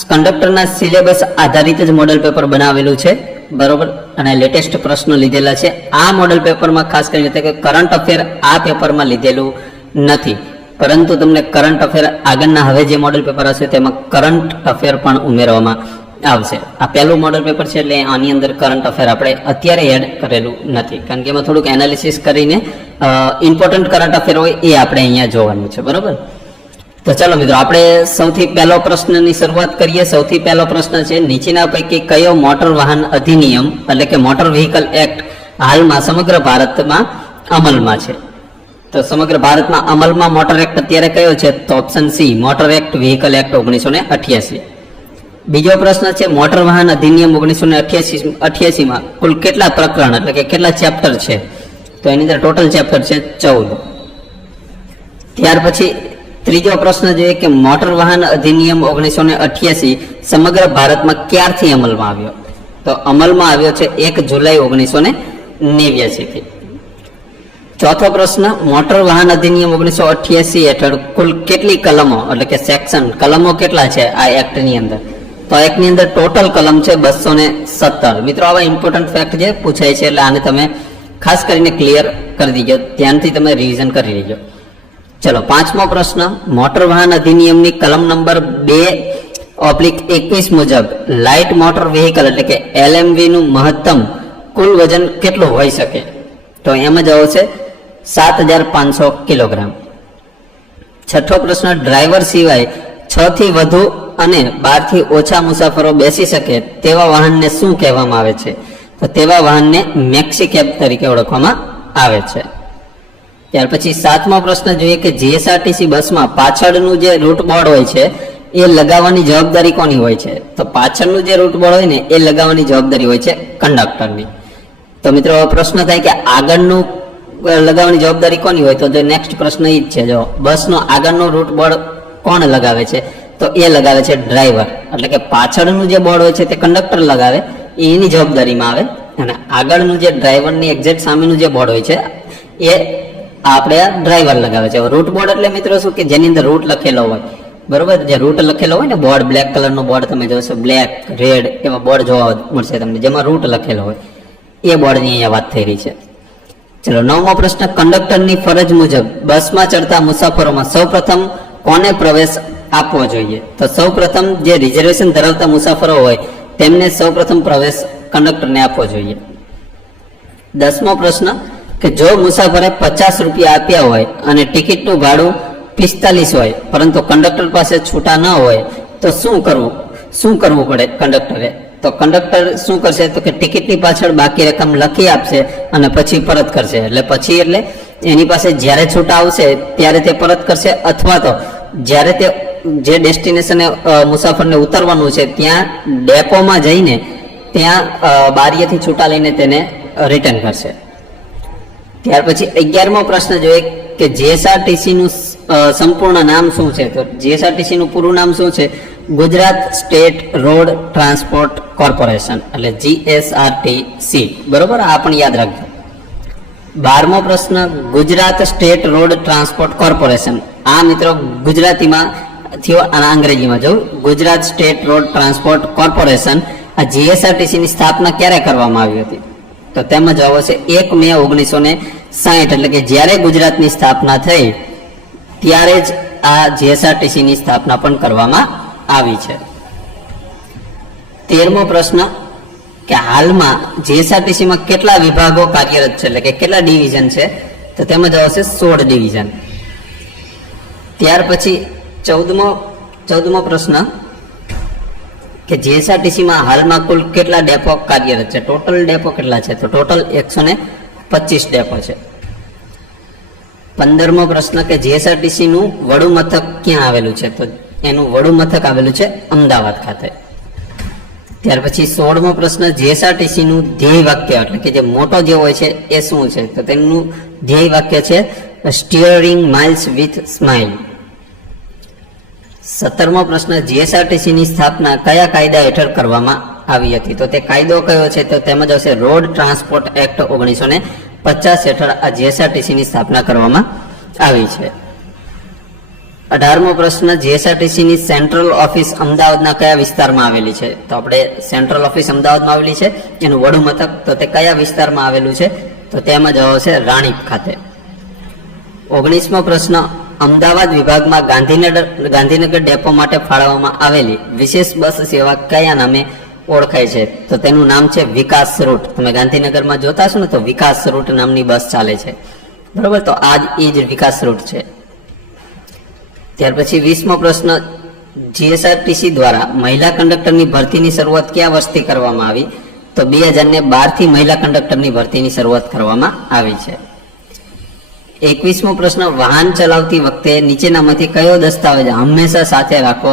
કંડક્ટરના સિલેબસ આધારિત જ મોડેલ પેપર બનાવેલું છે, બરોબર, અને લેટેસ્ટ પ્રશ્નો લીધેલા છે. આ મોડેલ પેપરમાં ખાસ કરીને કે કરંટ અફેર આ પેપરમાં લીધેલું નથી, પરંતુ તમને કરંટ અફેર આગળના હવે જે મોડેલ પેપર હશે તેમાં કરંટ અફેર પણ ઉમેરવામાં આવશે. આ પહેલું મોડેલ પેપર છે એટલે આની અંદર કરંટ અફેર આપણે અત્યારે એડ કરેલું નથી, કારણ કે એમાં થોડુંક એનાલિસિસ કરીને ઇમ્પોર્ટન્ટ કરંટ અફેર હોય એ આપણે અહીંયા જોવાનું છે, બરોબર. તો ચાલો મિત્રો, આપણે સૌથી પહેલો પ્રશ્નની શરૂઆત કરીએ. સૌથી પહેલો પ્રશ્ન છે, નીચેના પૈકી કયો મોટર વાહન અધિનિયમ એટલે કે મોટર વ્હીકલ એક્ટ હાલમાં સમગ્ર ભારતમાં અમલમાં છે? તો સમગ્ર ભારતમાં અમલમાં મોટર એક્ટ અત્યારે કયો છે? તો option C, motor act vehicle act 1988. બીજો પ્રશ્ન છે, મોટર વાહન અધિનિયમ 1988માં કુલ કેટલા પ્રકરણ એટલે કે કેટલા ચેપ્ટર છે? તો એની અંદર ટોટલ ચેપ્ટર છે 14. ત્યાર પછી ત્રીજો પ્રશ્ન જોઈએ કે મોટર વાહન અધિનિયમ 1988 સમગ્ર ભારતમાં ક્યારથી અમલમાં આવ્યો? તો અમલમાં આવ્યો છે 1 જુલાઈ 1989 થી. ચોથો પ્રશ્ન, મોટર વાહન અધિનિયમ 1988 હેઠળ કુલ કેટલી કલમો એટલે કે સેક્શન, કલમો કેટલા છે આ એક્ટની અંદર? તો એક્ટની અંદર ટોટલ કલમ છે 217. મિત્રો, આવા ઇમ્પોર્ટન્ટ ફેક્ટ જે પૂછાય છે એટલે આને તમે ખાસ કરીને ક્લિયર કરી દીજો, ધ્યાનથી તમે રિવિઝન કરી લેજો. ચલો, પાંચમો પ્રશ્ન, મોટર વાહન અધિનિયમની કલમ નંબર 2/21 મુજબ લાઇટ મોટર વ્હીકલ એટલે કે LMV નું મહત્તમ કુલ વજન કેટલું હોઈ શકે? તો એમાં જવાબ છે 7500 કિલોગ્રામ. છઠ્ઠો પ્રશ્ન, ડ્રાઈવર સિવાય 6 થી વધુ અને 12 થી ઓછા મુસાફરો બેસી શકે તેવા વાહનને શું કહેવામાં આવે છે? તો તેવા વાહનને મેક્સી કેબ તરીકે ઓળખવામાં આવે છે. ત્યાર પછી સાતમો પ્રશ્ન જોઈએ કે જીએસઆરટીસી બસમાં પાછળનું જે રૂટ બોર્ડ હોય છે એ લગાવવાની જવાબદારી કોની હોય છે? તો પાછળનું જે રૂટ બોર્ડ હોય ને એ લગાવવાની જવાબદારી હોય છે કંડક્ટરની. તો મિત્રો, પ્રશ્ન થાય કે આગળનું લગાવવાની જવાબદારી કોની હોય? તો નેક્સ્ટ પ્રશ્ન એ જ છે, જો બસનો આગળનો રૂટ બોર્ડ કોણ લગાવે છે? તો એ લગાવે છે ડ્રાઈવર. એટલે કે પાછળનું જે બોર્ડ હોય છે તે કંડક્ટર લગાવે, એની જવાબદારીમાં આવે, અને આગળનું જે ડ્રાઈવરની એક્ઝેક્ટ સામેનું જે બોર્ડ હોય છે એ આપણે ડ્રાઈવર લગાવે છે. રૂટ બોર્ડ એટલે મિત્રો શું કે જેની અંદર રૂટ લખેલો હોય, બરોબર, જે રૂટ લખેલો હોય ને બોર્ડ, બ્લેક કલરનો બોર્ડ તમે જોશો, બ્લેક, રેડ એવા બોર્ડ જોવા મળશે તમને, જેમાં રૂટ લખેલો હોય, એ બોર્ડની અહીંયા વાત થઈ રહી છે. ચલો, નવમો પ્રશ્ન, કંડક્ટરની ફરજ મુજબ બસમાં ચડતા મુસાફરોમાં સૌપ્રથમ કોને પ્રવેશ આપવો જોઈએ? તો સૌપ્રથમ જે રિઝર્વેશન ધરાવતા મુસાફરો હોય તેમને સૌપ્રથમ પ્રવેશ કંડક્ટરને આપવો જોઈએ. 10મો પ્રશ્ન કે જો મુસાફરે 50 રૂપિયા આપ્યા હોય અને ટિકિટનું ભાડું 45 હોય પરંતુ કંડક્ટર પાસે છૂટા ન હોય તો શું કરવું પડે કંડક્ટરે? તો કંડક્ટર શું કરશે? તો કે ટિકિટની પાછળ બાકી રકમ લખી આપશે અને પછી પરત કરશે. એટલે એની પાસે જ્યારે છૂટા આવશે ત્યારે તે પરત કરશે, અથવા તો જ્યારે તે જે ડેસ્ટિનેશને મુસાફરને ઉતરવાનું છે ત્યાં ડેપોમાં જઈને ત્યાં બારીએથી છૂટા લઈને તેને રિટર્ન કરશે. ત્યાર પછી 11મો પ્રશ્ન જોઈએ કે જીએસઆરટીસી નું સંપૂર્ણ નામ શું છે? તો જીએસઆરટીસી નું પૂરું નામ શું છે? Gujarat state road transport corporation, એટલે GSRTC, બરોબર, આ પણ યાદ રાખજો. 12મો પ્રશ્ન, Gujarat state road transport corporation, આ મિત્રો ગુજરાતીમાં થયો અને અંગ્રેજીમાં જવું, Gujarat state road transport corporation, આ જીએસઆરટીસી ની સ્થાપના ક્યારે કરવામાં આવી હતી? તો તેમાં જવાબ છે 1 મે 1960, એટલે કે જ્યારે ગુજરાતની સ્થાપના થઈ ત્યારે જ આ જીએસઆરટીસી ની સ્થાપના પણ કરવામાં આવી છે. 13મો પ્રશ્ન કે હાલમાં જીએસઆરટીસીમાં કેટલા વિભાગો કાર્યરત છે, એટલે કે કેટલા ડિવિઝન છે? તો તેમાં જવાબ છે 16 ડિવિઝન. ત્યાર પછી 14મો પ્રશ્ન કે જીએસઆરટીસીમાં હાલમાં કુલ કેટલા ડેપો કાર્યરત છે? ટોટલ ડેપો કેટલા છે? તો ટોટલ 125 ડેપો છે. 15મો પ્રશ્ન કે જીએસઆરટીસી નું વડુ મથક ક્યાં આવેલું છે? તો એનું વડુ મથક આવેલું છે અમદાવાદ ખાતે. ત્યાર પછી 16મો પ્રશ્ન, જીએસઆરટીસી નું ધ્યેય વાક્ય એટલે કે જે મોટો જે હોય છે એ શું છે? તો તેમનું ધ્યેય વાક્ય છે સ્ટીયરિંગ માઇલ્સ વિથ સ્માઇલ. 17મો પ્રશ્ન, જીએસઆરટીસી ની સ્થાપના કયા કાયદા હેઠળ કરવામાં આવી હતી? તો તે કાયદો કયો છે? તો તેમાં જ આવશે રોડ ટ્રાન્સપોર્ટ એક્ટ 1950 હેઠળ આ જીએસઆરટીસી ની સ્થાપના કરવામાં આવી છે. 18મો પ્રશ્ન, જીએસઆરટીસી ની સેન્ટ્રલ ઓફિસ અમદાવાદના કયા વિસ્તારમાં આવેલી છે? તો આપણે સેન્ટ્રલ ઓફિસ અમદાવાદમાં આવેલી છે, એનું વડુ મથક તો તે કયા વિસ્તારમાં આવેલું છે? તો તેમાં જવાબ છે રાણીપ ખાતે. 19મો પ્રશ્ન, અમદાવાદ વિભાગમાં ગાંધીનગર ડેપો માટે ફાળવવામાં આવેલી વિશેષ બસ સેવા કયા નામે ઓળખાય છે? તો તેનું નામ છે વિકાસ રૂટ. તમે ગાંધીનગરમાં જોતા હશો ને તો વિકાસ રૂટ નામની બસ ચાલે છે, બરોબર. તો આ જ વિકાસ રૂટ છે. ત્યાર પછી 20મો પ્રશ્ન, જીએસઆરટીસી દ્વારા મહિલા કંડક્ટરની ભરતીની શરૂઆત કયા વર્ષથી કરવામાં આવી? તો 2012 થી મહિલા કંડક્ટરની ભરતીની શરૂઆત કરવામાં આવી છે. 21મો પ્રશ્ન, વાહન ચલાવતી વખતે નીચેનામાંથી કયો દસ્તાવેજ હંમેશા સાથે રાખવો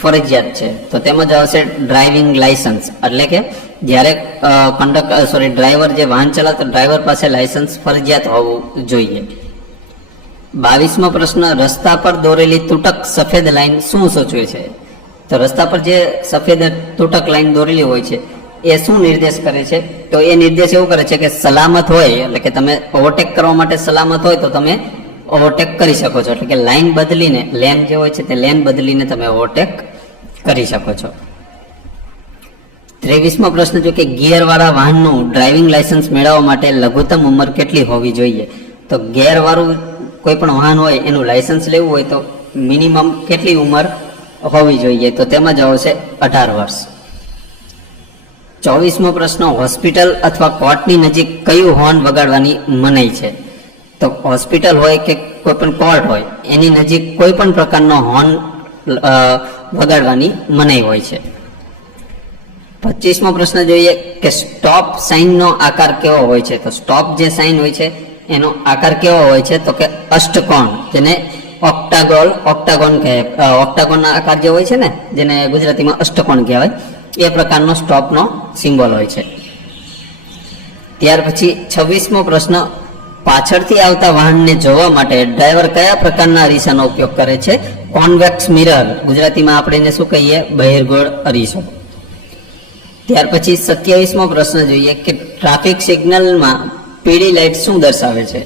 ફરજિયાત છે? તો તેમાં જવાબ છે ડ્રાઇવિંગ લાયસન્સ. એટલે કે જ્યારે ડ્રાઈવર જે વાહન ચલાવતો ડ્રાઈવર પાસે લાયસન્સ ફરજિયાત હોવું જોઈએ. 22મો પ્રશ્ન, રસ્તા પર દોરેલી તૂટક સફેદ લાઈન શું સૂચવે છે? તો રસ્તા પર જે સફેદ તૂટક લાઈન દોરેલી હોય છે એ શું નિર્દેશ કરે છે? તો એ નિર્દેશ એવું કરે છે કે સલામત હોય, એટલે કે તમે ઓવરટેક કરવા માટે સલામત હોય તો તમે ઓવરટેક કરી શકો છો. એટલે કે લાઈન બદલીને, લેન જે હોય છે તે લેન બદલીને તમે ઓવરટેક કરી શકો છો. 23મો પ્રશ્ન, જો કે ગિયરવાળા વાહનનું ડ્રાઇવિંગ લાયસન્સ મેળવવા માટે લઘુત્તમ ઉંમર કેટલી હોવી જોઈએ? તો ગિયરવાળું કોઈ પણ વાહન હોય એનું લાયસન્સ લેવું હોય તો મિનિમમ કેટલી ઉંમર હોવી જોઈએ? તો તેમાં જવાબ છે 18 વર્ષ. 24મો પ્રશ્ન, હોસ્પિટલ અથવા કોર્ટની નજીક કયું હોર્ન વગાડવાની મનાઈ છે? તો હોસ્પિટલ હોય કે કોઈ પણ કોર્ટ હોય એની નજીક કોઈ પણ પ્રકારનો હોર્ન વગાડવાની મનાઈ હોય છે. 25મો પ્રશ્ન જોઈએ કે સ્ટોપ સાઇનનો આકાર કેવો હોય છે? તો સ્ટોપ જે સાઇન હોય છે એનો આકાર કેવો હોય છે? તો કે અષ્ટકોણ, જેને ઓક્ટાગોન કહેવાય. ઓક્ટાગોનના આકાર જે હોય છે ને, જેને ગુજરાતીમાં અષ્ટકોણ કહેવાય, એ પ્રકારનો સ્ટોપનો સિમ્બોલ હોય છે. ત્યાર પછી 26મો પ્રશ્ન, પાછળથી આવતા વાહનને જોવા માટે ડ્રાઈવર કયા પ્રકારના અરીસાનો ઉપયોગ કરે છે? કોન્વેક્સ મિરર, ગુજરાતીમાં આપણે એને શું કહીએ? બહિર્ગોળ અરીસો. ત્યાર પછી 27મો પ્રશ્ન જોઈએ કે ટ્રાફિક સિગ્નલમાં પીળી લાઇટ શું દર્શાવે છે?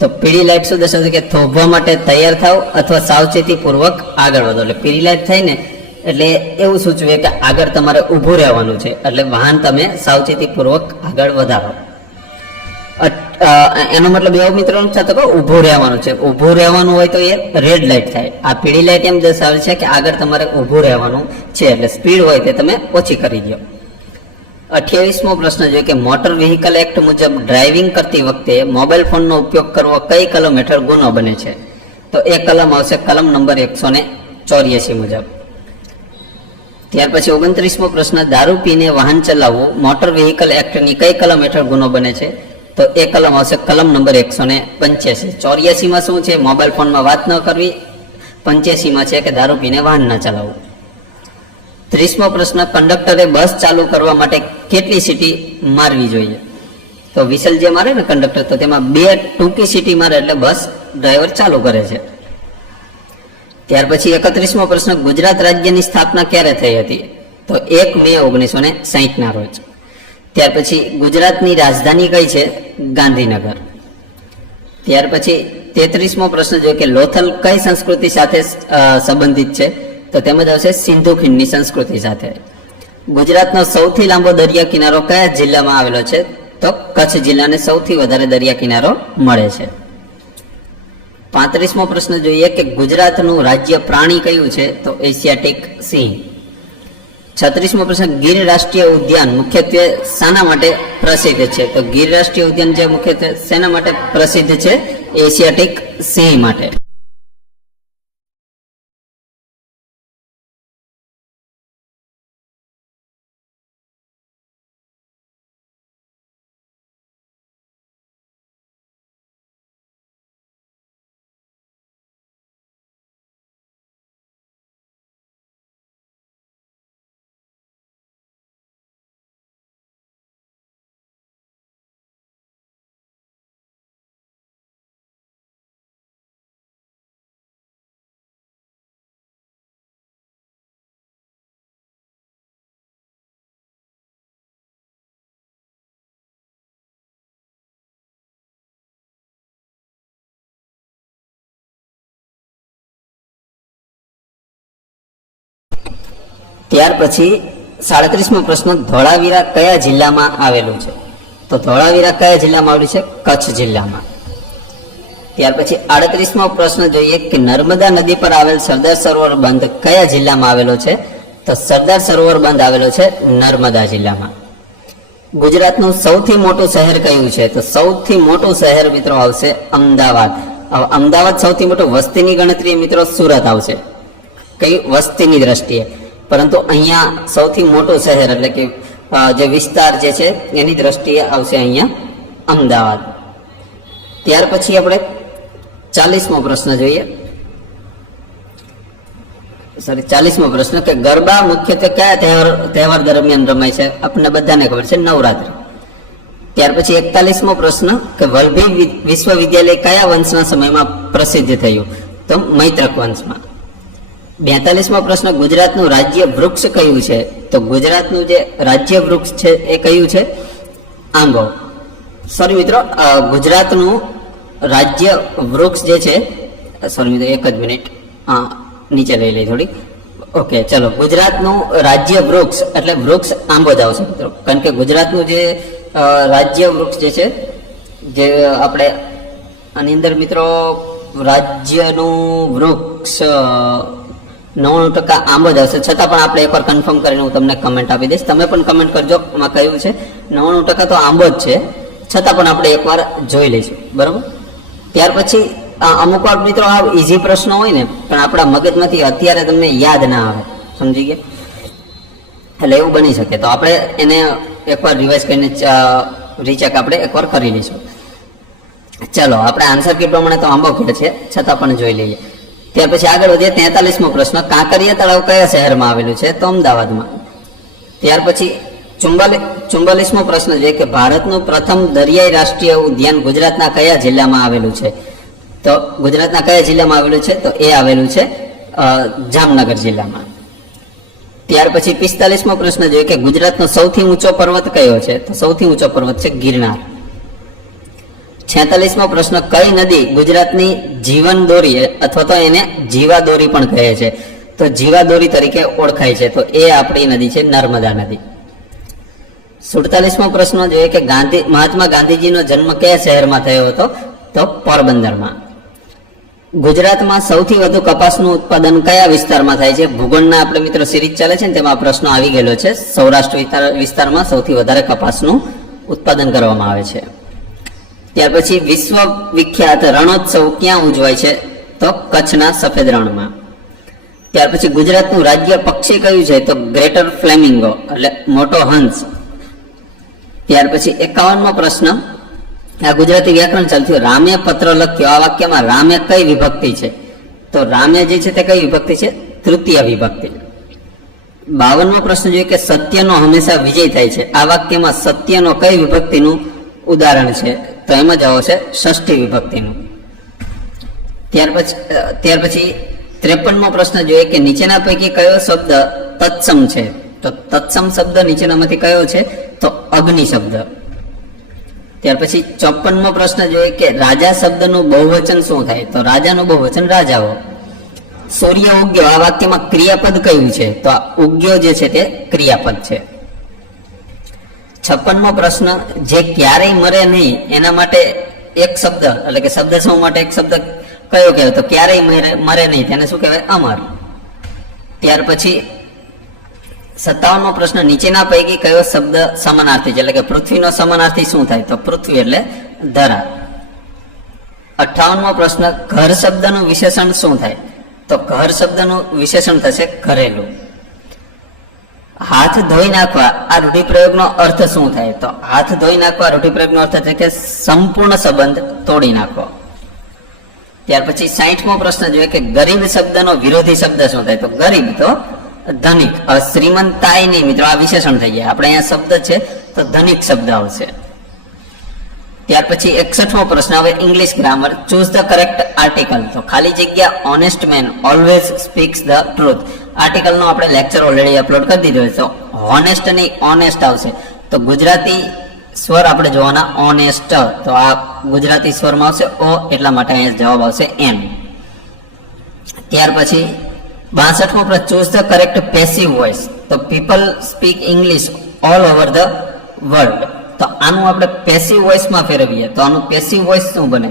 તો પીળી લાઇટ શું દર્શાવે છે? કે થોભવા માટે તૈયાર થાવ અથવા સાવચેતી પૂર્વક આગળ વધો. એટલે પીળી લાઇટ થાય ને એટલે એવું સૂચવે કે આગળ તમારે ઊભું રહેવાનું છે, એટલે વાહન તમે સાવચેતી પૂર્વક આગળ વધારો. એનો મતલબ એવો મિત્રો નથી થતો કે ઊભું રહેવાનું છે. ઊભું રહેવાનું હોય તો એ રેડ લાઇટ થાય. આ પીળી લાઇટ એમ દર્શાવે છે કે આગળ તમારે ઊભું રહેવાનું છે, એટલે સ્પીડ હોય તે તમે ઓછી કરી દો. 28મો પ્રશ્ન જોઈએ કે મોટર વ્હીકલ એક્ટ મુજબ ડ્રાઇવિંગ કરતી વખતે મોબાઈલ ફોનનો ઉપયોગ કરવો કઈ કલમ હેઠળ ગુનો બને છે? તો એ કલમ આવશે કલમ નંબર 184 મુજબ. ત્યાર પછી 29મો પ્રશ્ન, દારૂ પીને વાહન ચલાવવું મોટર વ્હીકલ એક્ટની કઈ કલમ હેઠળ ગુનો બને છે? તો એ કલમ આવશે કલમ નંબર 185. 84માં શું છે? મોબાઈલ ફોનમાં વાત ન કરવી. 85માં છે કે દારૂ પીને વાહન ન ચલાવવું. 30મો પ્રશ્ન, કંડક્ટરે બસ ચાલુ કરવા માટે કેટલી સીટી મારવી જોઈએ? તો વિસલ જે મારે ને કંડક્ટર, તો તેમાં 2 ટૂંકી સીટી મારે એટલે બસ ડ્રાઈવર ચાલુ કરે છે. ત્યાર પછી 31મો પ્રશ્ન, ગુજરાત રાજ્યની સ્થાપના ક્યારે થઈ હતી? તો 1 મે 1960 ના રોજ. ત્યાર પછી ગુજરાતની રાજધાની કઈ છે? ગાંધીનગર. ત્યાર પછી 33મો પ્રશ્ન જોઈએ કે લોથલ કઈ સંસ્કૃતિ સાથે સંબંધિત છે? તો તેમાં આવશે સિંધુ ખીણની સંસ્કૃતિ સાથે. ગુજરાતનો સૌથી લાંબો દરિયા કિનારો કયા જિલ્લામાં આવેલો છે? તો કચ્છ જિલ્લાને સૌથી વધારે દરિયા કિનારો મળે છે. 35મો પ્રશ્ન જોઈએ કે ગુજરાતનું રાજ્ય પ્રાણી કયું છે? તો એશિયાટિક સિંહ. 36મો પ્રશ્ન, ગીર રાષ્ટ્રીય ઉદ્યાન મુખ્યત્વે શાના માટે પ્રસિદ્ધ છે? તો ગીર રાષ્ટ્રીય ઉદ્યાન જે મુખ્યત્વે શેના માટે પ્રસિદ્ધ છે? એશિયાટિક સિંહ માટે. ત્યાર પછી 37મો પ્રશ્ન, ધોળાવીરા કયા જિલ્લામાં આવેલું છે? તો ધોળાવીરા કયા જિલ્લામાં આવેલું છે? કચ્છ જિલ્લામાં. ત્યાર પછી 38મો પ્રશ્ન જોઈએ કે નર્મદા નદી પર આવેલ સરદાર સરોવર બંધ કયા જિલ્લામાં આવેલો છે? તો સરદાર સરોવર બંધ આવેલો છે નર્મદા જિલ્લામાં. ગુજરાતનું સૌથી મોટું શહેર કયું છે? તો સૌથી મોટું શહેર મિત્રો આવશે અમદાવાદ. અમદાવાદ સૌથી મોટું, વસ્તીની ગણતરી મિત્રો સુરત આવશે, કઈ વસ્તીની દ્રષ્ટિએ, પરંતુ અહીંયા સૌથી મોટું શહેર એટલે કે જે વિસ્તાર જે છે એની દ્રષ્ટિએ આવશે અહીંયા અમદાવાદ. ત્યાર પછી આપણે 40મો પ્રશ્ન જોઈએ. 40મો પ્રશ્ન કે ગરબા મુખ્યત્વે કયા તહેવાર દરમિયાન રમાય છે? આપણને બધાને ખબર છે, નવરાત્રી. ત્યાર પછી 41મો પ્રશ્ન કે વલ્લભી વિશ્વવિદ્યાલય કયા વંશના સમયમાં પ્રસિદ્ધ થયું? તો મૈત્રક વંશમાં. 42મો પ્રશ્ન, ગુજરાતનું રાજ્ય વૃક્ષ કયું છે? તો ગુજરાતનું જે રાજ્ય વૃક્ષ છે એ કયું છે? આંબો. સોરી મિત્રો, ગુજરાતનું રાજ્ય વૃક્ષ જે છે, સોરી મિત્રો એક જ મિનિટ, નીચે લઈ લઈ થોડી. ઓકે ચલો, ગુજરાતનું રાજ્ય વૃક્ષ એટલે વૃક્ષ આંબો જ આવશે મિત્રો, કારણ કે ગુજરાતનું જે રાજ્ય વૃક્ષ જે છે, જે આપણે આની અંદર મિત્રો રાજ્યનું વૃક્ષ 99% આંબો જ આવશે. છતાં પણ આપણે એકવાર કન્ફર્મ કરીને હું તમને કમેન્ટ આપી દઈશ, તમે પણ કમેન્ટ કરજો એમાં કયું છે. 99% તો આંબો જ છે, છતાં પણ આપણે એકવાર જોઈ લઈશું, બરાબર. ત્યાર પછી અમુક વાર મિત્રો આ ઈઝી પ્રશ્નો હોય ને, પણ આપણા મગજમાંથી અત્યારે તમને યાદ ના આવે, સમજી ગયા, એટલે એવું બની શકે. તો આપણે એને એકવાર રિવાઇઝ કરીને રીચેક આપણે એકવાર કરી લઈશું. ચાલો, આપણે આન્સર કી પ્રમાણે તો આંબો ખેડ છે, છતાં પણ જોઈ લઈએ. ત્યાર પછી આગળ વધીએ. 43મો પ્રશ્ન, કાંકરિયા તળાવ કયા શહેરમાં આવેલું છે? તો અમદાવાદમાં. ત્યાર પછી 44મો પ્રશ્ન છે કે ભારતનું પ્રથમ દરિયાઈ રાષ્ટ્રીય ઉદ્યાન ગુજરાતના કયા જિલ્લામાં આવેલું છે? તો ગુજરાતના કયા જિલ્લામાં આવેલું છે? તો એ આવેલું છે જામનગર જિલ્લામાં. ત્યાર પછી 45મો પ્રશ્ન જોઈએ કે ગુજરાતનો સૌથી ઊંચો પર્વત કયો છે? તો સૌથી ઊંચો પર્વત છે ગિરનાર. 46મો પ્રશ્ન, કઈ નદી ગુજરાતની જીવન દોરી અથવા તો એને જીવાદોરી પણ કહે છે? તો જીવાદોરી તરીકે ઓળખાય છે, તો એ આપણી નદી છે નર્મદા નદી. 47મો પ્રશ્ન જોઈએ કે મહાત્મા ગાંધીજીનો જન્મ કયા શહેરમાં થયો હતો? તો પોરબંદરમાં. ગુજરાતમાં સૌથી વધુ કપાસનું ઉત્પાદન કયા વિસ્તારમાં થાય છે? ભૂગોળના આપણે મિત્રો સિરીઝ ચાલે છે ને, તેમાં પ્રશ્નો આવી ગયેલો છે. સૌરાષ્ટ્ર વિસ્તારમાં સૌથી વધારે કપાસનું ઉત્પાદન કરવામાં આવે છે. ત્યાર પછી વિશ્વ વિખ્યાત રણોત્સવ ક્યાં ઉજવાય છે? તો કચ્છના સફેદ રણમાં. ત્યાર પછી ગુજરાતનું રાજ્ય પક્ષી કયું છે? તો ગ્રેટર ફ્લેમિંગો એટલે મોટો હંસ. ત્યાર પછી 51મો પ્રશ્ન, આ ગુજરાતી વ્યાકરણ ચાલતું, રામે પત્ર લખ્યો, આ વાક્યમાં રામે કઈ વિભક્તિ છે? તો રામે જે છે તે કઈ વિભક્તિ છે? તૃતીય વિભક્તિ. 52મો પ્રશ્ન જોઈએ કે સત્યનો હંમેશા વિજય થાય છે, આ વાક્યમાં સત્યનો કઈ વિભક્તિનું ઉદાહરણ છે? તો એમાં જ આવશે ષષ્ઠી વિભક્તિનું. ત્યાર પછી 53મો પ્રશ્ન જોઈએ કે નીચેના પૈકી કયો શબ્દ તત્સમ છે? તો તત્સમ શબ્દ નીચેનામાંથી કયો છે? તો અગ્નિ શબ્દ. ત્યાર પછી 54મો પ્રશ્ન જોઈએ કે રાજા શબ્દનું બહુવચન શું થાય? તો રાજાનું બહુવચન રાજાઓ. સૂર્ય ઉગ્યો, આ વાક્યમાં ક્રિયાપદ કયું છે? તો આ ઉગ્યો જે છે તે ક્રિયાપદ છે. 56મો પ્રશ્ન, જે ક્યારેય મરે નહીં એના માટે એક શબ્દ એટલે કે શબ્દ સમૂહ માટે એક શબ્દ કયો કહેવાય? તો ક્યારેય મરે નહીં તેને શું કહેવાય? અમર. ત્યાર પછી 57મો પ્રશ્ન, નીચેના પૈકી કયો શબ્દ સમાનાર્થી છે? એટલે કે પૃથ્વીનો સમાનાર્થી શું થાય? તો પૃથ્વી એટલે ધરા. 58મો પ્રશ્ન, ઘર શબ્દનું વિશેષણ શું થાય? તો ઘર શબ્દનું વિશેષણ થશે ઘરેલું. હાથ ધોઈ નાખવા, આ રૂઢિપ્રયોગનો અર્થ શું થાય? તો હાથ ધોઈ નાખવા રૂઢિપ્રયોગનો અર્થ છે કે સંપૂર્ણ સંબંધ તોડી નાખવો. ત્યાર પછી 60મો પ્રશ્ન જોઈએ કે ગરીબ શબ્દનો વિરોધી શબ્દ શું થાય? તો ગરીબ તો ધનિક. શ્રીમંતાય નહીં મિત્રો, આ વિશેષણ થઈ ગયા. આપણે અહીંયા શબ્દ છે તો ધનિક શબ્દ આવશે. ત્યાર પછી 61મો પ્રશ્ન, હવે English grammar, choose the correct article. તો ખાલી જગ્યા honest man always speaks the truth. આર્ટિકલનો આપણે લેક્ચર ઓલરેડી અપલોડ કરી દીધો છે, તો હોનેસ્ટ નહીં ઓનેસ્ટ આવશે. તો ગુજરાતી સ્વર આપણે જોવાના ઓનેસ્ટ, તો આ ગુજરાતી સ્વરમાં આવશે ઓ, એટલા માટે અહીંયા જવાબ આવશે એન. ત્યાર પછી 62મો પ્રશ્ન, choose the correct passive voice. તો people speak English all over the world. તો આનું આપણે પેસિવ વોઇસમાં ફેરવીએ તો આનું પેસિવ વોઇસ શું બને?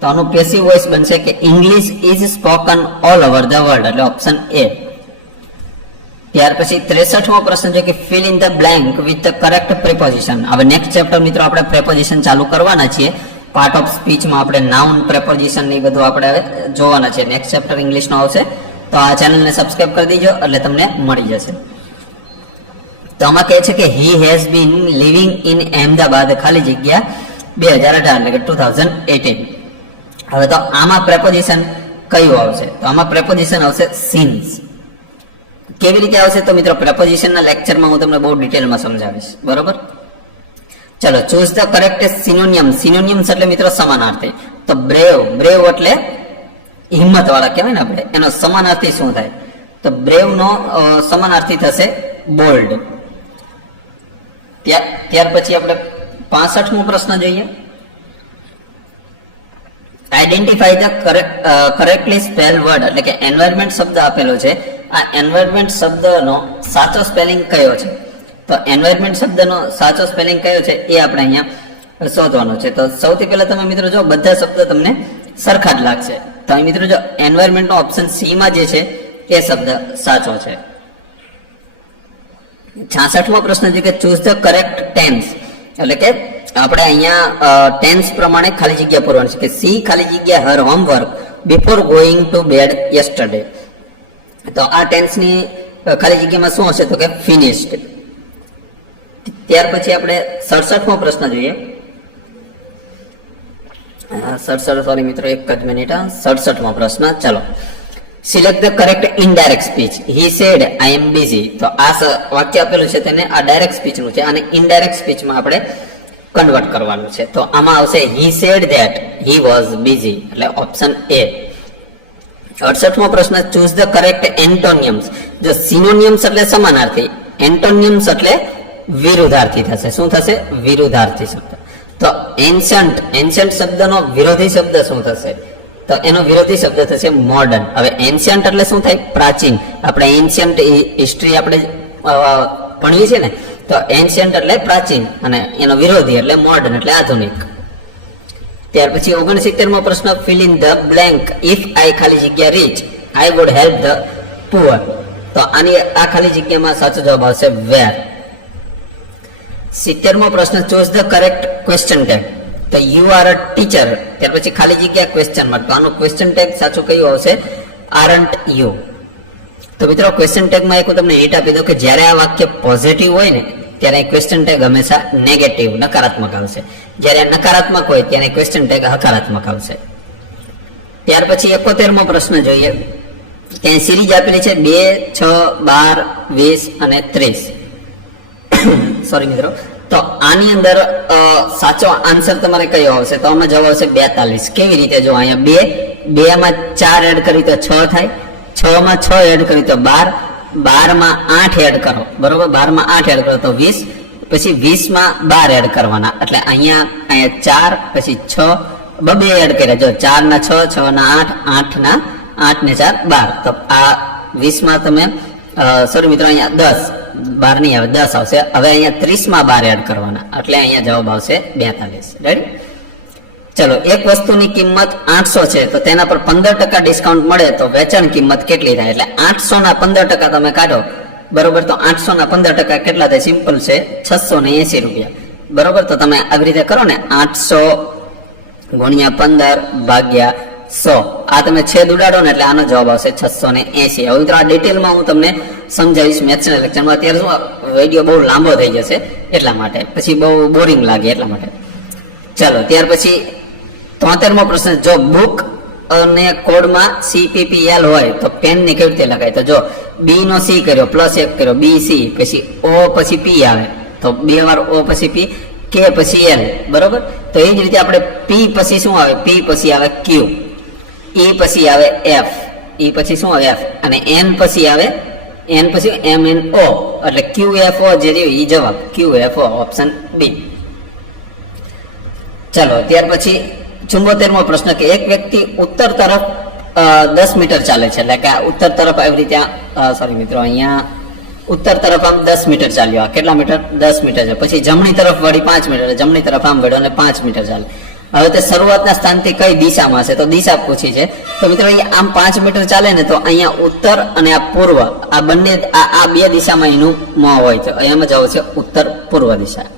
તો આનું પેસિવ વોઇસ બનશે કે English is spoken all over the world, એટલે ઓપ્શન એ. ત્યાર પછી 63મો પ્રશ્ન છે કે fill in the blank with the correct preposition. હવે નેક્સ્ટ ચેપ્ટર મિત્રો આપણે પ્રેપોઝિશન ચાલુ કરવાના છીએ. પાર્ટ ઓફ સ્પીચમાં આપણે નાઉન, પ્રેપોઝિશન ને બધું આપણે હવે જોવાના છે. નેક્સ્ટ ચેપ્ટર ઇંગ્લિશનો આવશે, તો આ ચેનલને સબસ્ક્રાઇબ કરી દેજો એટલે તમને મળી જશે. તો આમાં કહે છે કે he has been living in Ahmedabad ખાલી જગ્યા 2018 એટલે કે 2018. હવે તો આમાં પ્રેપોઝિશન કયું આવશે? તો આમાં પ્રેપોઝિશન આવશે સિન્સ. કેવી રીતે આવશે? તો મિત્રો પ્રેપોઝિશનના લેક્ચરમાં હું તમને બહુ ડિટેલમાં સમજાવીશ, બરોબર? ચલો, ચૂઝ ધ કરેક્ટ સિનોનિયમ. સિનોનિયમ્સ એટલે મિત્રો સમાનાર્થી. તો બ્રેવ, બ્રેવ એટલે હિંમત વાળા કહેવાય ને આપણે, એનો સમાનાર્થી શું થાય? તો બ્રેવ નો સમાનાર્થી થશે બોલ્ડ. ત્યાર પછી આપણે 65મો પ્રશ્ન જોઈએ. Identify the correctly spell word, એટલે કે એન્વાયરમેન્ટ શબ્દ આપેલો છે. આ એન્વાયરમેન્ટ શબ્દનો સાચો સ્પેલિંગ કયો છે? તો એન્વાયરમેન્ટ શબ્દનો સાચો સ્પેલિંગ કયો છે એ આપણે અહીંયા શોધવાનો છે. તો સૌથી પહેલા તમે મિત્રો જો બધા શબ્દ તમને સરખા જ લાગશે. તો અહીં મિત્રો જો એન્વાયરમેન્ટનો ઓપ્શન સી માં જે છે એ શબ્દ સાચો છે. 66મો પ્રશ્ન છે કે ચૂઝ ધ કરેક્ટ ટેન્સ, એટલે કે આપણે અહીંયા ટેન્સ પ્રમાણે ખાલી જગ્યા પૂરવાની છે. કે સી ખાલી જગ્યા her homework before going to bed yesterday. તો આ ટેન્સની ખાલી જગ્યામાં શું હશે? તો કે ફિનિશ્ડ. ત્યાર પછી આપણે 67મો પ્રશ્ન જોઈએ. 67, સોરી મિત્રો એક જ મિનિટ. 67મો પ્રશ્ન, ચલો. Select the correct indirect speech. He said I am busy. તો આ વાક્ય આપેલું છે તેને આ ડાયરેક્ટ સ્પીચનું છે અને ઇનડાયરેક્ટ સ્પીચમાં આપણે કન્વર્ટ કરવાનું છે. તો આમાં આવશે he said that he was busy, એટલે ઓપ્શન એ. 68મો પ્રશ્ન, ચૂઝ ધ કરેક્ટ એન્ટોનિયમ્સ. જો સિનોનિયમ્સ એટલે સમાનાર્થી, એન્ટોનિયમ્સ એટલે વિરુદ્ધાર્થી થશે. શું થશે? વિરુદ્ધાર્થી શબ્દ. તો એન્શન્ટ, એન્શન્ટ શબ્દનો વિરોધી શબ્દ શું થશે? તો એનો વિરોધી શબ્દ થશે મોડર્ન. હવે એન્શન્ટ એટલે શું થાય? પ્રાચીન. આપણે એન્શન્ટ હિસ્ટ્રી આપણે ભણવી છે ને, તો એન્શન્ટ એટલે પ્રાચીન અને એનો વિરોધી એટલે મોડર્ન એટલે આધુનિક. ત્યાર પછી 69મો પ્રશ્ન, fill in the blank. If I ખાલી જગ્યા reach I would help the poor. તો આની આ ખાલી જગ્યામાં સાચો જવાબ આવશે વેર. 70મો પ્રશ્ન, choose the correct question tag. તો યુ આર અ ટીચર, ત્યાર પછી ખાલી જગ્યા ક્વેશ્ચન માર્ક. તો આનું ક્વેશ્ચન ટેગ સાચું કયું આવશે? Aren't you. તો મિત્રો ક્વેશ્ચન ટેગમાં એક હું તમને હિન્ટ આપી દઉં કે જ્યારે આ વાક્ય પોઝિટિવ હોય ને ત્યારે ક્વેશ્ચન ટેગ હંમેશા નેગેટિવ, નકારાત્મક આવશે. જ્યારે નકારાત્મક હોય ત્યારે ક્વેશ્ચન ટેગ હકારાત્મક આવશે. ત્યાર પછી 71મો પ્રશ્ન જોઈએ. ત્યાં સિરીઝ આપેલી છે 2, 6, 12, 20 અને 30. સોરી મિત્રો. તો આની અંદર સાચો આન્સર તમારે કયો આવશે? તો આમાં જવાબ આવશે 42. કેવી રીતે? જો અહીંયા 2 માં 4 એડ કરી તો 6 થાય, 6 માં 6 એડ કરી તો 12, 12 માં 8 એડ કરો, બરોબર? 12 માં 8 એડ કરો તો 20, પછી 20 માં 12 એડ કરવાના, એટલે અહીંયા 4 પછી 6 2 એડ કર્યા. જો 4 ના 6, 6 ના 8, 8 ના 8 ને 4 12. તો આ 20 માં તમે સોરી મિત્રો અહીંયા 10, 12 નહીં આવે 10 આવશે. હવે અહીંયા 30 માં 12 એડ કરવાના, એટલે અહીંયા જવાબ આવશે 42. રેડી? ચલો, એક વસ્તુની કિંમત 800 છે તો તેના પર 15% ડિસ્કાઉન્ટ મળે તો વેચાણ કિંમત કેટલી થાય? એટલે 800 ના 15% તમે કાઢો, બરોબર? તો 800 ના 15% કેટલા થાય? સિમ્પલ છે, 680 રૂપિયા, બરોબર? તો તમે આવી રીતે કરો ને, 800 ગુણ્યા 15 ભાગ્યા 100. આ તમે છેદ ઉડાડો ને એટલે આનો જવાબ આવશે 680. હવે મિત્રો આ ડિટેલમાં હું તમને સમજાવીશ મેથ્સના લેક્ચરમાં. અત્યારે શું વિડીયો બહુ લાંબો થઈ જશે એટલા માટે, પછી બહુ બોરિંગ લાગે એટલા માટે. ચાલો, ત્યાર પછી 73મો પ્રશ્ન, જો બુક અને કોડમાં CPPL હોય તો પેન ને કેવી રીતે લખાય? તો જો બી નો સી કર્યો, +1 કર્યો, BC, પછી O પછી P આવે, તો 2 વાર O પછી P, K પછી L, બરોબર? તો એ જ રીતે આપણે P પછી શું આવે? P પછી આવે Q, E પછી આવે F, E પછી શું આવે? F, અને N પછી આવે N પછી MNO, એટલે QFO જે રહ્યું એ જવાબ QFO, ઓપ્શન બી. ચાલો, ત્યાર પછી 74મો પ્રશ્ન કે એક વ્યક્તિ ઉત્તર તરફ 10 મીટર ચાલે છે, એટલે કે આ ઉત્તર તરફ આવી રીતે સોરી મિત્રો, અહીંયા ઉત્તર તરફ આમ 10 મીટર ચાલ્યો. આ કેટલા મીટર? 10 મીટર છે. પછી જમણી તરફ વળી 5 મીટર, જમણી તરફ આમ વળ્યો અને 5 મીટર ચાલે. હવે તે શરૂઆતના સ્થાનથી કઈ દિશામાં છે, તો દિશા પૂછી છે. તો મિત્રો અહીંયા આમ 5 મીટર ચાલે ને, તો અહીંયા ઉત્તર અને આ પૂર્વ, આ બંને આ બે દિશામાં એનું મોં હોય છે. એમાં જવાબ છે ઉત્તર પૂર્વ દિશા.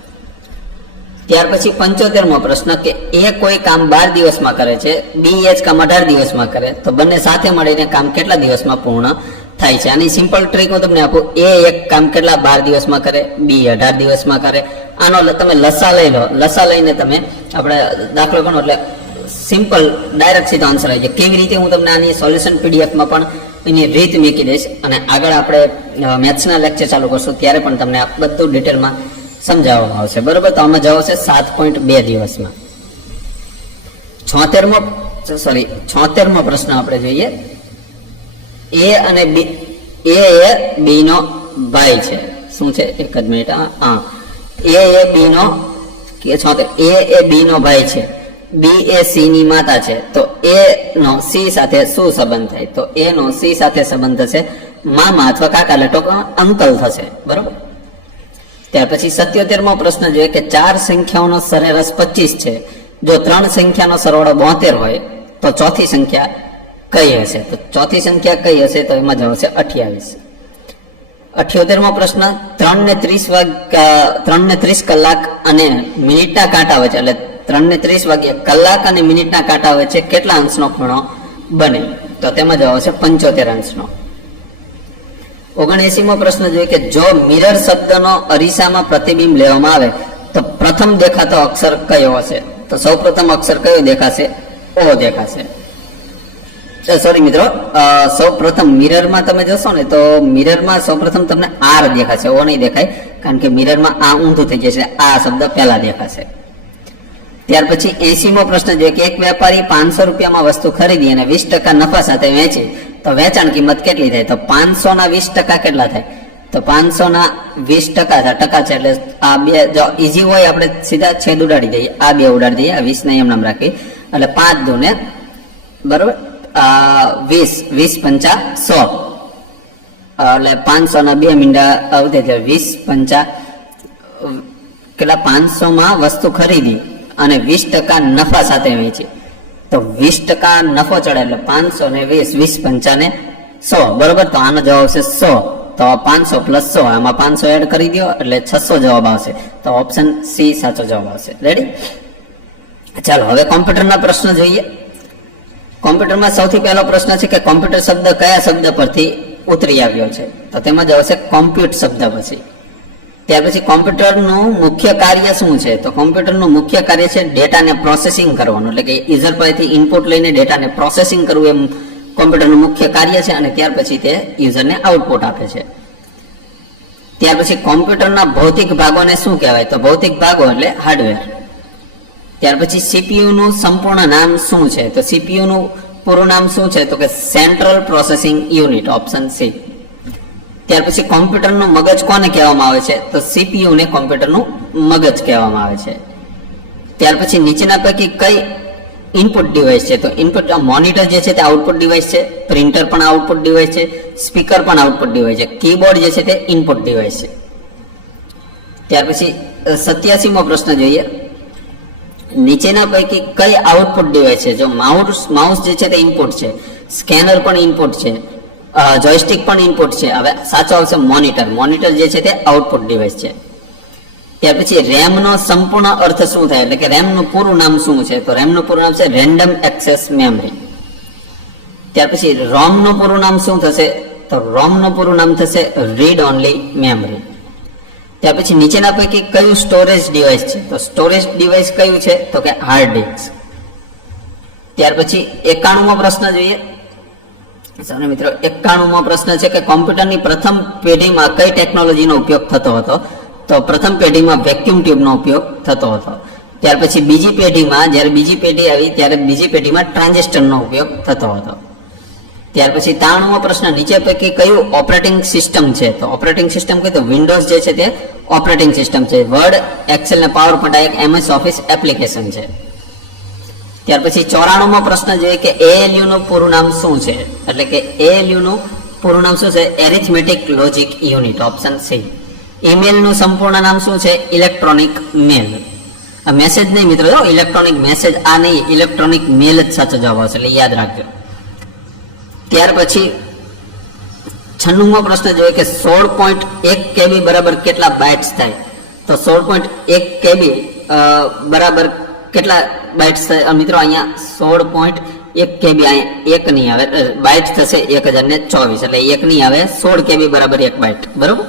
ત્યાર પછી 75મો પ્રશ્ન કે એ કોઈ કામ 12 દિવસમાં કરે છે, બી એ જ કામ 18 દિવસમાં કરે, તો બંને સાથે મળીને કામ કેટલા દિવસમાં પૂર્ણ થાય છે? આની સિમ્પલ ટ્રીક હું તમને આપું. એ એક કામ કેટલા 12 દિવસમાં કરે, બી 18 દિવસમાં કરે. આનો તમે લસા લઈ લો, લસા લઈને તમે આપણે દાખલો ગણો એટલે સિમ્પલ ડાયરેક્ટ સીધો આન્સર આવી જાય. કેવી રીતે હું તમને આની સોલ્યુશન પીડીએફમાં પણ એની રીત મૂકી દઈશ, અને આગળ આપણે મેથ્સના લેક્ચર ચાલુ કરશું ત્યારે પણ તમને આ બધું ડિટેલમાં સમજાવવામાં આવશે. બરોબર, તો આમાં જવાબ છે 7.2 દિવસમાં. 76મો પ્રશ્ન આપણે જોઈએ. એ અને બી, એ બી નો ભાઈ છે. શું છે? એક જ મિનિટ. હા, એ બી નો એ બી નો ભાઈ છે, બી એ સી ની માતા છે, તો એ નો સી સાથે શું સંબંધ થાય? તો એ નો સી સાથે સંબંધ થશે મામા અથવા કાકા, એટલે ટૂંકમાં અંકલ થશે. બરોબર. ત્યાર પછી 77મો પ્રશ્ન જોઈએ કે 4 સંખ્યાઓનો સરેરાશ 25 છે, જો 3 સંખ્યાનો સરવાળો 72 હોય તો ચોથી સંખ્યા કઈ હશે? તો ચોથી સંખ્યા કઈ હશે? તો એમાં જવાબ છે 28. 78મો પ્રશ્ન 3 ને 30 કલાક અને મિનિટના કાંટા વચ્ચે, એટલે 3 ને 30 વાગ્યે કલાક અને મિનિટના કાંટા વચ્ચે કેટલા અંશનો ખૂણો બને? તો તેમાં જવાબ છે 75 અંશનો. 79મો પ્રશ્ન જોઈએ કે જો મિરર શબ્દનો અરીસામાં પ્રતિબિંબ લેવામાં આવે તો પ્રથમ દેખાતો અક્ષર કયો હશે? તો સૌ પ્રથમ અક્ષર કયો દેખાશે? ઓ દેખાશે. સોરી મિત્રો, સૌ પ્રથમ મિરરમાં તમે જોશો ને તો મિરરમાં સૌ પ્રથમ તમને આર દેખાશે, ઓ નહીં દેખાય, કારણ કે મિરરમાં આ ઊંધું થઈ જશે, આ શબ્દ પહેલા દેખાશે. ત્યાર પછી 80મો પ્રશ્ન જોઈએ કે એક વેપારી 500 રૂપિયામાં વસ્તુ ખરીદી અને 20% નફા સાથે વેચે તો વેચાણ કિંમત કેટલી થાય? તો 500 ના 20% કેટલા થાય? તો 500 ના 20% ટકા છે, એટલે આ બે જો ઈઝી હોય આપણે સીધા છેદ ઉડાડી દઈએ, આ બે ઉડાડી દઈએ, આ 20 ને એમ નામ રાખી, એટલે 5 દુ ને બરોબર 20 5 100, એટલે 500 ના 2 મીંડા આવતે 20 5 કેટલા? 500 માં વસ્તુ ખરીદી અને 20% નફા સાથે વેચી, તો 20% નફો ચડે એટલે 500 ને 20, 20 5 ને 100. બરોબર, તો આનો જવાબ છે 100. તો 500 પ્લસ 100, આમાં 500 એડ કરી દો એટલે 600 જવાબ આવશે. તો ઓપ્શન સી સાચો જવાબ આવશે. રેડી? ચાલો હવે કોમ્પ્યુટરના પ્રશ્ન જોઈએ. કોમ્પ્યુટરમાં સૌથી પહેલો પ્રશ્ન છે કે કોમ્પ્યુટર શબ્દ કયા શબ્દ પરથી ઉતરી આવ્યો છે? તો તેમાં જવાબ છે કોમ્પ્યુટ શબ્દ પછી. ત્યાર પછી કોમ્પ્યુટરનું મુખ્ય કાર્ય શું છે? તો કોમ્પ્યુટરનું મુખ્ય કાર્ય છે ડેટાને પ્રોસેસિંગ કરવાનું, એટલે કે યુઝર પાસેથી ઇનપુટ લઈને ડેટાને પ્રોસેસિંગ કરવું એમ કોમ્પ્યુટરનું મુખ્ય કાર્ય છે, અને ત્યાર પછી તે યુઝરને આઉટપુટ આપે છે. ત્યાર પછી કોમ્પ્યુટરના ભૌતિક ભાગોને શું કહેવાય? તો ભૌતિક ભાગો એટલે હાર્ડવેર. ત્યાર પછી સીપીયુ નું સંપૂર્ણ નામ શું છે? તો સીપીયુ નું પૂરું નામ શું છે? તો કે central processing unit, option C. ત્યાર પછી કોમ્પ્યુટરનું મગજ કોને કહેવામાં આવે છે? તો સીપીયુ ને કોમ્પ્યુટરનું મગજ કહેવામાં આવે છે. ત્યાર પછી નીચેના પૈકી કઈ ઇનપુટ ડિવાઇસ છે? તો ઇનપુટ મોનિટર જે છે તે આઉટપુટ ડિવાઇસ છે, પ્રિન્ટર પણ આઉટપુટ ડિવાઇસ છે, સ્પીકર પણ આઉટપુટ ડિવાઇસ છે, કીબોર્ડ જે છે તે ઇનપુટ ડિવાઇસ છે. ત્યાર પછી 87મો પ્રશ્ન જોઈએ. નીચેના પૈકી કઈ આઉટપુટ ડિવાઇસ છે? જો માઉસ જે છે તે ઇનપુટ છે, સ્કેનર પણ ઇનપુટ છે, જોયસ્ટિક પણ ઇનપુટ છે. હવે સાચો આવશે મોનિટર. મોનિટર જે છે તે આઉટપુટ ડિવાઇસ છે. ત્યાર પછી રેમ નો સંપૂર્ણ અર્થ શું થાય? એટલે કે રેમ નું પૂરું નામ શું છે? તો રેમ નું પૂરું નામ છે રેન્ડમ એક્સેસ મેમરી. ત્યાર પછી રોમ નું પૂરું નામ શું થશે? તો રોમ નું પૂરું નામ થશે રીડ ઓનલી મેમરી. ત્યાર પછી નીચેના પૈકી કયું સ્ટોરેજ ડિવાઇસ છે? તો સ્ટોરેજ ડિવાઇસ કયું છે? તો કે હાર્ડ ડિસ્ક. ત્યાર પછી 91મો પ્રશ્ન જોઈએ. સૌને મિત્રો 91મો પ્રશ્ન છે કે કોમ્પ્યુટરની પ્રથમ પેઢીમાં કઈ ટેકનોલોજીનો ઉપયોગ થતો હતો? તો પ્રથમ પેઢીમાં વેક્યુમ ટ્યુબનો ઉપયોગ થતો હતો. ત્યાર પછી બીજી પેઢીમાં, જ્યારે બીજી પેઢી આવી ત્યારે બીજી પેઢીમાં ટ્રાન્ઝિસ્ટરનો ઉપયોગ થતો હતો. ત્યાર પછી 93મો પ્રશ્ન નીચે પૈકી કયું ઓપરેટિંગ સિસ્ટમ છે? તો ઓપરેટિંગ સિસ્ટમ કઈ? તો વિન્ડોઝ જે છે તે ઓપરેટિંગ સિસ્ટમ છે. વર્ડ, એક્સેલ ને પાવર પોઈન્ટ આ એક MS ઓફિસ એપ્લિકેશન છે. ત્યાર પછી 94મો પ્રશ્ન જોઈએ કે ALU નું પૂરું નામ શું છે, એટલે કે ALU નું પૂરું નામ શું છે? Arithmetic logic unit, option C. Email નું સંપૂર્ણ નામ શું છે? ઇલેક્ટ્રોનિક મેલ. આ મેસેજ નહીં મિત્રો, જો ઇલેક્ટ્રોનિક મેસેજ આ નહીં, ઇલેક્ટ્રોનિક મેલ જ સાચો જવાબ આવશે, એટલે યાદ રાખજો. ત્યાર પછી 96મો પ્રશ્ન જોઈએ કે 16.1 KB બરાબર કેટલા બાઇટ્સ થાય? તો 16.1 KB બરાબર કેટલા બાઇટ્સ થાય મિત્રો? અહીંયા 16.1 KB અહીંયા એક નહીં આવે, બાઇટ થશે 1024, એટલે એક નહીં આવે, 16 KB બરાબર 1 બાઇટ, બરોબર.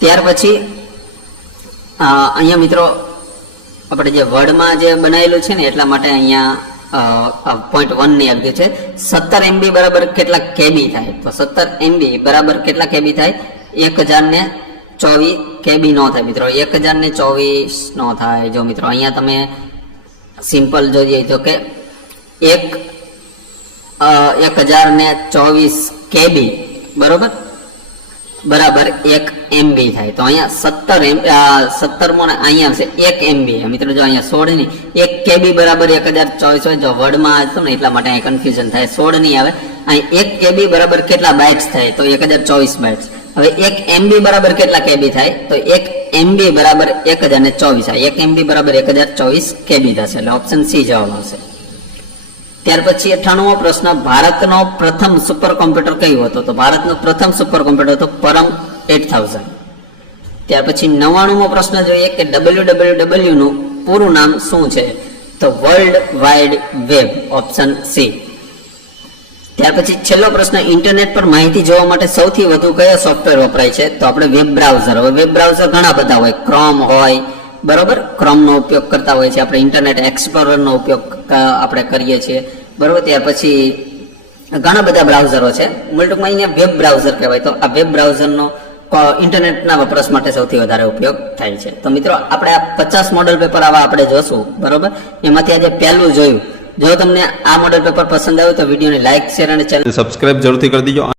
ત્યાર પછી અહીંયા મિત્રો આપણે જે વર્ડમાં જે બનાવેલું છે ને એટલા માટે અહીંયા .1 ની આપ્યું છે. 17 MB બરાબર કેટલા KB થાય? તો 17 MB બરાબર કેટલા KB થાય? 1024 KB નો થાય મિત્રો, 1024 નો થાય. જો મિત્રો અહીંયા તમે સિમ્પલ જોઈએ તો કે 1024 KB બરોબર બરાબર 1 MB થાય. તો અહીંયા 17 મો અહીંયા આવશે 1 MB. મિત્રો જો અહીંયા 16 ની 1 KB બરાબર 1024 હોય, જો વર્ડમાં હતું ને એટલા માટે અહીંયા કન્ફ્યુઝન થાય, 16 નહીં આવે. અહીં 1 KB બરાબર કેટલા બાઇટ્સ થાય? તો 1024 બાઇટ્સ. હવે 1 MB બરાબર કેટલા KB થાય? તો 1 MB બરાબર 1024 થાય, 1 MB બરાબર 1024 KB થશે, એટલે ઓપ્શન સી જવાબ આવશે. ત્યાર પછી 98મો પ્રશ્ન, ભારતનો પ્રથમ સુપર કોમ્પ્યુટર કયું હતું? તો ભારતનો પ્રથમ સુપર કોમ્પ્યુટર હતો પરમ 8000. ત્યાર પછી 99મો પ્રશ્ન જોઈએ કે WWW નું પૂરું નામ શું છે? તો world wide web, option C. ત્યાર પછી છેલ્લો પ્રશ્ન, ઇન્ટરનેટ પર માહિતી જોવા માટે સૌથી વધુ કયા સોફ્ટવેર વપરાય છે? તો આપણે વેબ બ્રાઉઝર. હવે વેબ બ્રાઉઝર ઘણા બધા હોય, ક્રોમ હોય બરોબર, ક્રોમ નો ઉપયોગ કરતા હોય છે આપણે, ઇન્ટરનેટ એક્સપ્લોરર નો ઉપયોગ આપણે કરીએ છીએ બરોબર. ત્યાર પછી ઘણા બધા બ્રાઉઝરો છે, ટૂંકમાં અહીંયા વેબ બ્રાઉઝર કહેવાય. તો આ વેબ બ્રાઉઝરનો ઇન્ટરનેટના વપરાશ માટે સૌથી વધારે ઉપયોગ થાય છે. તો મિત્રો આપણે આ 50 મોડલ પેપર આવા આપણે જોશું બરોબર. એમાંથી આજે પહેલું જોયું. જો તમને આ મોડલ પેપર પસંદ આવ્યું તો વિડીયોને લાઈક, શેર અને ચેનલ સબસ્ક્રાઇબ જરૂરથી કરી દીજો.